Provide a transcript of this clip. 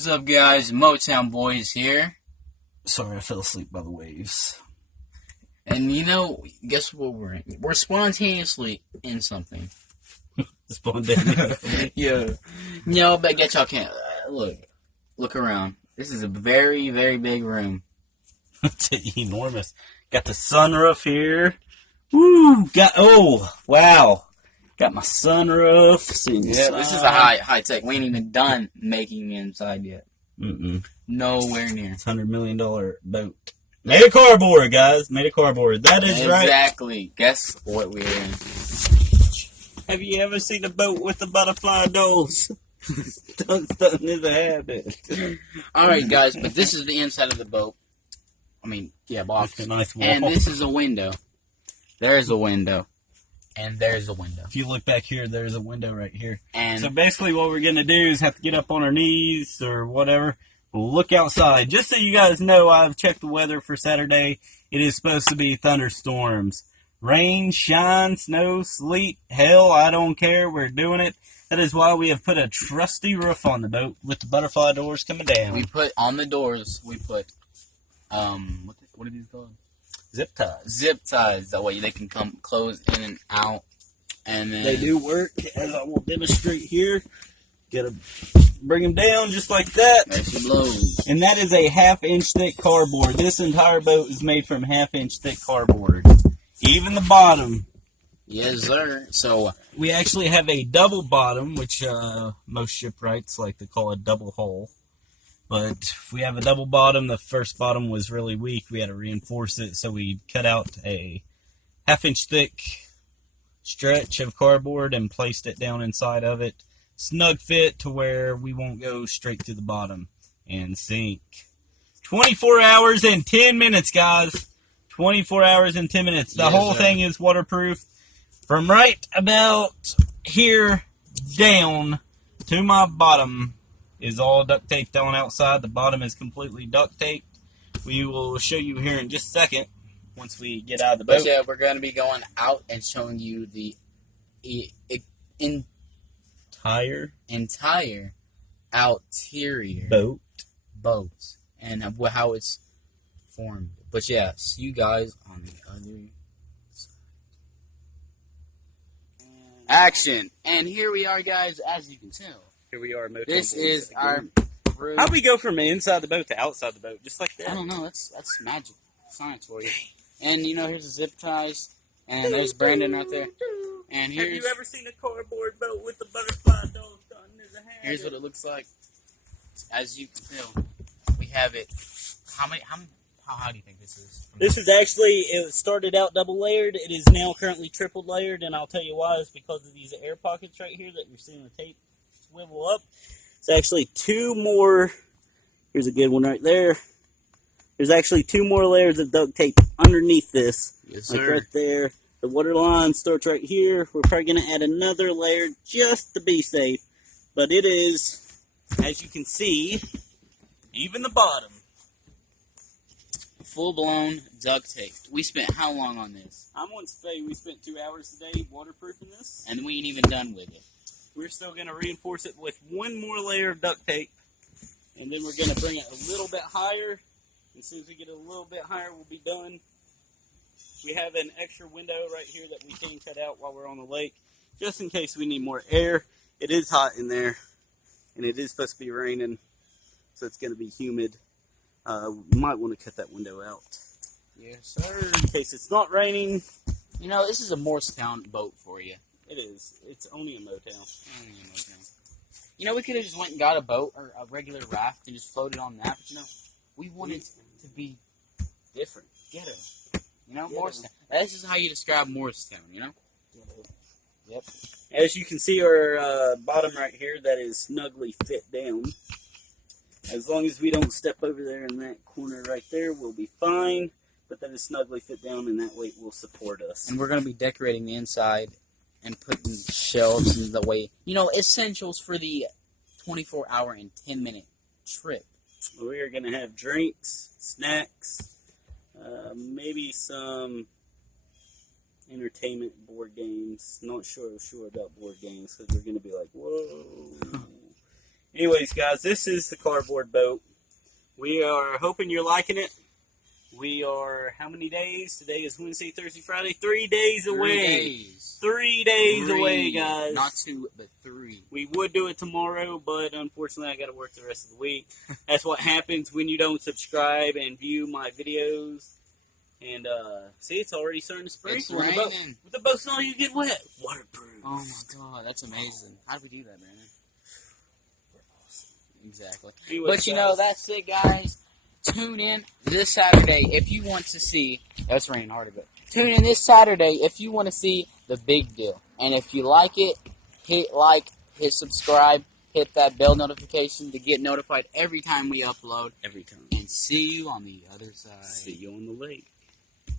What's up, guys? Motown Boys here. Sorry, I fell asleep by the waves. And guess what we're in? We're spontaneously in something. Spontaneously. Yeah. No, but I guess y'all can't. Look around. This is a very, very big room. It's enormous. Got the sunroof here. Woo! Wow. Got my sunroof. Yeah, this is a high tech. We ain't even done making the inside yet. Nowhere near. It's $100 million boat. Made of cardboard, guys. Made of cardboard. That is right. Exactly. Guess what we're in. Have you ever seen a boat with the butterfly doors? Stunting is a habit. Alright, guys, but this is the inside of the boat. Box. It's a nice wall. And this is a window. There's a window. And there's a window. If you look back here, there's a window right here. And so basically what we're going to do is have to get up on our knees or whatever. Look outside. Just so you guys know, I've checked the weather for Saturday. It is supposed to be thunderstorms. Rain, shine, snow, sleet, hell, I don't care. We're doing it. That is why we have put a trusty roof on the boat with the butterfly doors coming down. We put on the doors, what are these called? Zip ties. Zip ties. That way they can come close in and out. And then they do work, as I will demonstrate here. Bring them down just like that. There she blows. And that is a 1/2 inch thick cardboard. This entire boat is made from 1/2 inch thick cardboard. Even the bottom. Yes, sir. So we actually have a double bottom, which most shipwrights like to call a double hull. But we have a double bottom. The first bottom was really weak. We had to reinforce it, so we cut out a 1/2 inch thick stretch of cardboard and placed it down inside of it. Snug fit to where we won't go straight to the bottom and sink. 24 hours and 10 minutes, guys. 24 hours and 10 minutes. The whole thing is waterproof. From right about here down to my bottom is all duct taped on outside. The bottom is completely duct taped. We will show you here in just a second once we get out of the boat. But yeah, we're going to be going out and showing you the entire outerior boat and how it's formed. But yeah, see you guys on the other side. Action! And here we are, guys, as you can tell. Here we are. This is our room. How'd we go from inside the boat to outside the boat? Just like that? I don't know. That's magic. Science for you. And, here's the zip ties. And there's Brandon right there. And here's... Have you ever seen a cardboard boat with the butterfly doors done? Here's what it looks like. As you can tell, we have it. How high do you think this is? This is actually, it started out double layered. It is now currently triple layered, and I'll tell you why. It's because of these air pockets right here that you're seeing the tape swivel up. It's actually two more. Here's a good one right there. There's actually two more layers of duct tape underneath this. Yes, sir. Like right there. The water line starts right here. We're probably going to add another layer just to be safe. But it is, as you can see, even the bottom. Full-blown duct tape. We spent how long on this? I'm going to say we spent 2 hours today waterproofing this. And we ain't even done with it. We're still going to reinforce it with one more layer of duct tape. And then we're going to bring it a little bit higher. As soon as we get a little bit higher, we'll be done. We have an extra window right here that we can cut out while we're on the lake, just in case we need more air. It is hot in there, and it is supposed to be raining, so it's going to be humid. We might want to cut that window out. Yes, sir. In case it's not raining. This is a Morristown boat for you. It is. It's only a motel. We could have just went and got a boat or a regular raft and just floated on that. But, we wanted to be different. Ghetto. Morristown. This is how you describe Morristown, Yep. As you can see, our bottom right here, that is snugly fit down. As long as we don't step over there in that corner right there, we'll be fine. But that is snugly fit down, and that weight will support us. And we're going to be decorating the inside and putting shelves in the way. Essentials for the 24-hour and 10-minute trip. We are going to have drinks, snacks, maybe some entertainment board games. Not sure about board games because we're going to be like, whoa. Anyways, guys, this is the cardboard boat. We are hoping you're liking it. We are, how many days? Today is Wednesday, Thursday, Friday. 3 days away. 3 days away, guys. Not 2, but 3. We would do it tomorrow, but unfortunately I got to work the rest of the week. That's what happens when you don't subscribe and view my videos. And, see, it's already starting to sprinkle. It's raining. The boat's not even get wet. Waterproof. Oh, my God. That's amazing. How do we do that, man? Exactly. Anyways, But, you know, that's it, guys. Tune in this Saturday if you want to see... That's raining harder, but... Tune in this Saturday if you want to see the big deal. And if you like it, hit like, hit subscribe, hit that bell notification to get notified every time we upload. every time. And see you on the other side. See you on the lake.